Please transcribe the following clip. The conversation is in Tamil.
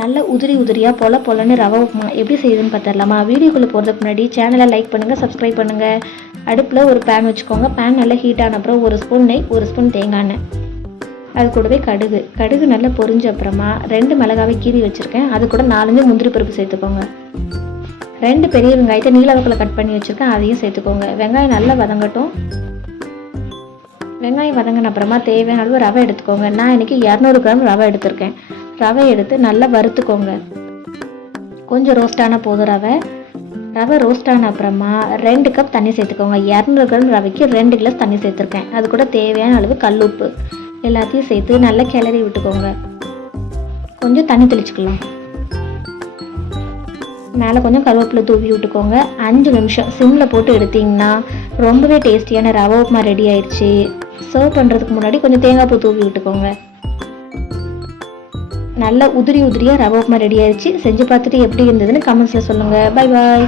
நல்ல உதிரி உதிரியாக பொலன்னு ரவை உப்புமா எப்படி செய்யுதுன்னு பார்த்துடலாமா? வீடியோக்குள்ளே போகிறதுக்கு முன்னாடி சேனலை லைக் பண்ணுங்கள், சப்ஸ்கிரைப் பண்ணுங்கள். அடுப்பில் ஒரு பேன் வச்சுக்கோங்க. பேன் நல்லா ஹீட் ஆன அப்புறம் 1 ஸ்பூன் நெய், 1 ஸ்பூன் தேங்காய் எண்ணெய், அது கூடவே கடுகு நல்லா பொரிஞ்ச அப்புறமா 2 மிளகாவை கீறி வச்சுருக்கேன். அது கூட 4 முந்திரி பருப்பு சேர்த்துக்கோங்க. 2 பெரிய வெங்காயத்தை நீல வாக்கில் கட் பண்ணி வச்சுருக்கேன், அதையும் சேர்த்துக்கோங்க. வெங்காயம் நல்லா வதங்கட்டும். வெங்காயம் வதங்கின அப்புறமா தேவையான அளவு ரவை எடுத்துக்கோங்க. நான் இன்றைக்கி 200 கிராம் ரவை எடுத்திருக்கேன். ரவை எடுத்து நல்லா வறுத்துக்கோங்க. கொஞ்சம் ரோஸ்டான போதும் ரவை ரோஸ்ட் ஆன அப்புறமா 2 கப் தண்ணி சேர்த்துக்கோங்க. 200 கிராம் ரவைக்கு 2 கிளாஸ் தண்ணி சேர்த்துருக்கேன். அது கூட தேவையான அளவு கல்லுப்பு எல்லாத்தையும் சேர்த்து நல்லா கிளறி விட்டுக்கோங்க. கொஞ்சம் தண்ணி தெளிச்சுக்கலாம். மேலே கொஞ்சம் கருவேப்பிலை தூவி விட்டுக்கோங்க. 5 நிமிஷம் சிம்மில் போட்டு எடுத்திங்கன்னா ரொம்பவே டேஸ்டியான ரவை உப்புமா ரெடி ஆயிடுச்சு. சர்வ் பண்ணுறதுக்கு முன்னாடி கொஞ்சம் தேங்காய் பூ தூவி விட்டுக்கோங்க. நல்ல உதிரியாக ரவை உப்புமா ரெடி ஆயிடுச்சு. செஞ்சு பார்த்துட்டு எப்படி இருந்ததுன்னு கமெண்ட்ஸில் சொல்லுங்கள். Bye bye.